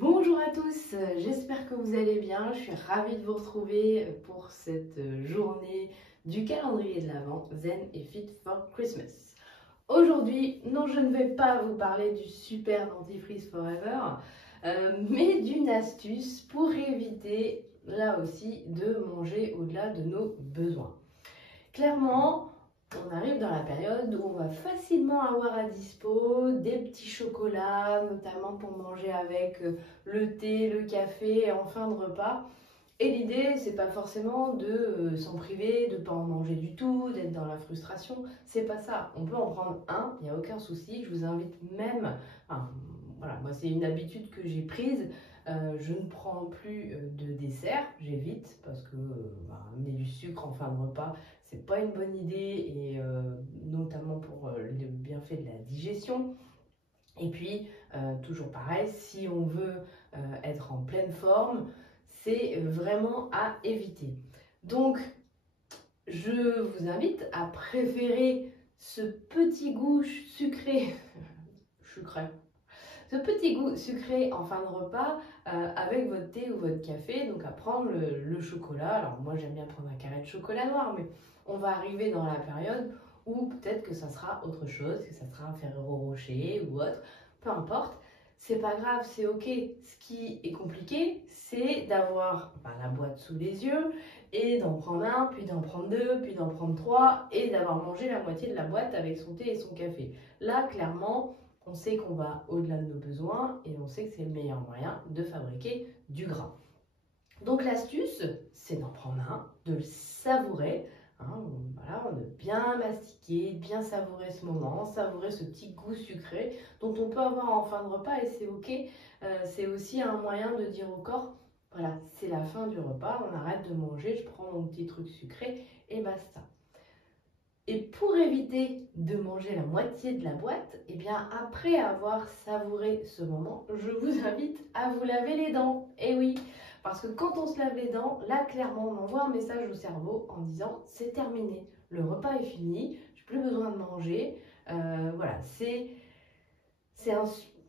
Bonjour à tous, j'espère que vous allez bien. Je suis ravie de vous retrouver pour cette journée du calendrier de l'Avent Zen et Fit for Christmas. Aujourd'hui, non, je ne vais pas vous parler du super dentifrice Forever, mais d'une astuce pour éviter, là aussi, de manger au-delà de nos besoins. Clairement, on arrive dans la période où on va facilement avoir à dispo des petits chocolats, notamment pour manger avec le thé, le café en fin de repas. Et l'idée, c'est pas forcément de s'en priver, de pas en manger du tout, d'être dans la frustration. C'est pas ça. On peut en prendre un, il n'y a aucun souci. Je vous invite même, enfin, voilà, moi c'est une habitude que j'ai prise. Je ne prends plus de dessert, j'évite parce que amener du sucre en fin de repas, c'est pas une bonne idée et notamment pour le bienfait de la digestion. Et puis, toujours pareil, si on veut être en pleine forme, c'est vraiment à éviter. Donc, je vous invite à préférer ce petit goût sucré, sucré, ce petit goût sucré en fin de repas avec votre thé ou votre café, donc à prendre le chocolat. Alors moi j'aime bien prendre un carré de chocolat noir, mais on va arriver dans la période où peut-être que ça sera autre chose, que ça sera un Ferrero Rocher ou autre, peu importe. C'est pas grave, c'est ok. Ce qui est compliqué, c'est d'avoir la boîte sous les yeux et d'en prendre un, puis d'en prendre deux, puis d'en prendre trois et d'avoir mangé la moitié de la boîte avec son thé et son café. Là, clairement, on sait qu'on va au-delà de nos besoins et on sait que c'est le meilleur moyen de fabriquer du gras. Donc l'astuce, c'est d'en prendre un, de le savourer, hein, voilà, de bien mastiquer, bien savourer ce moment, savourer ce petit goût sucré dont on peut avoir en fin de repas et c'est ok. C'est aussi un moyen de dire au corps, voilà, c'est la fin du repas, on arrête de manger, je prends mon petit truc sucré et basta. Et pour éviter de manger la moitié de la boîte, eh bien après avoir savouré ce moment, je vous invite à vous laver les dents. Et oui, parce que quand on se lave les dents, là clairement on envoie un message au cerveau en disant c'est terminé, le repas est fini, j'ai plus besoin de manger. Voilà, c'est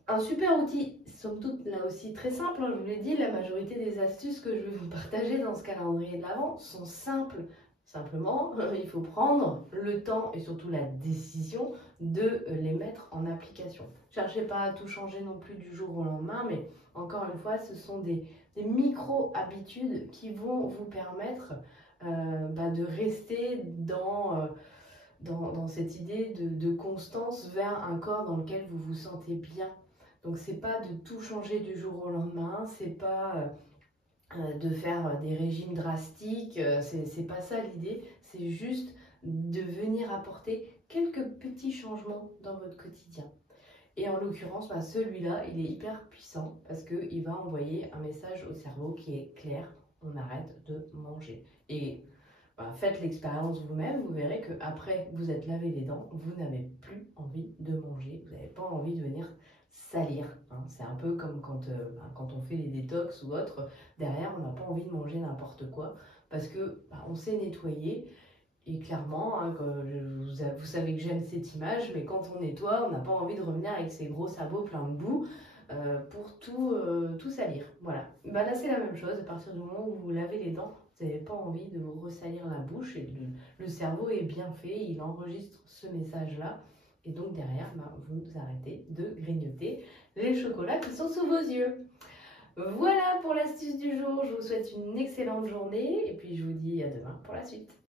un super outil, somme toute là aussi très simple, hein, je vous l'ai dit, la majorité des astuces que je vais vous partager dans ce calendrier de l'Avent sont simples. Simplement, il faut prendre le temps et surtout la décision de les mettre en application. Cherchez pas à tout changer non plus du jour au lendemain, mais encore une fois, ce sont des micro-habitudes qui vont vous permettre de rester dans cette idée de constance vers un corps dans lequel vous vous sentez bien. Donc c'est pas de tout changer du jour au lendemain, c'est pas de faire des régimes drastiques, c'est pas ça l'idée, c'est juste de venir apporter quelques petits changements dans votre quotidien. Et en l'occurrence, celui-là, il est hyper puissant parce qu'il va envoyer un message au cerveau qui est clair, on arrête de manger. Et faites l'expérience vous-même, vous verrez qu'après vous êtes lavé les dents, vous n'avez plus envie de manger, vous n'avez pas envie de venir salir. Hein. C'est un peu comme quand on fait les détox ou autre, derrière on n'a pas envie de manger n'importe quoi parce que on s'est nettoyé. Et clairement, hein, vous savez que j'aime cette image, mais quand on nettoie, on n'a pas envie de revenir avec ses gros sabots pleins de boue pour tout salir. Voilà. Là, c'est la même chose. À partir du moment où vous lavez les dents, vous n'avez pas envie de vous ressalir la bouche. Et le cerveau est bien fait, il enregistre ce message-là. Et donc derrière, vous arrêtez de grignoter les chocolats qui sont sous vos yeux. Voilà pour l'astuce du jour. Je vous souhaite une excellente journée et puis je vous dis à demain pour la suite.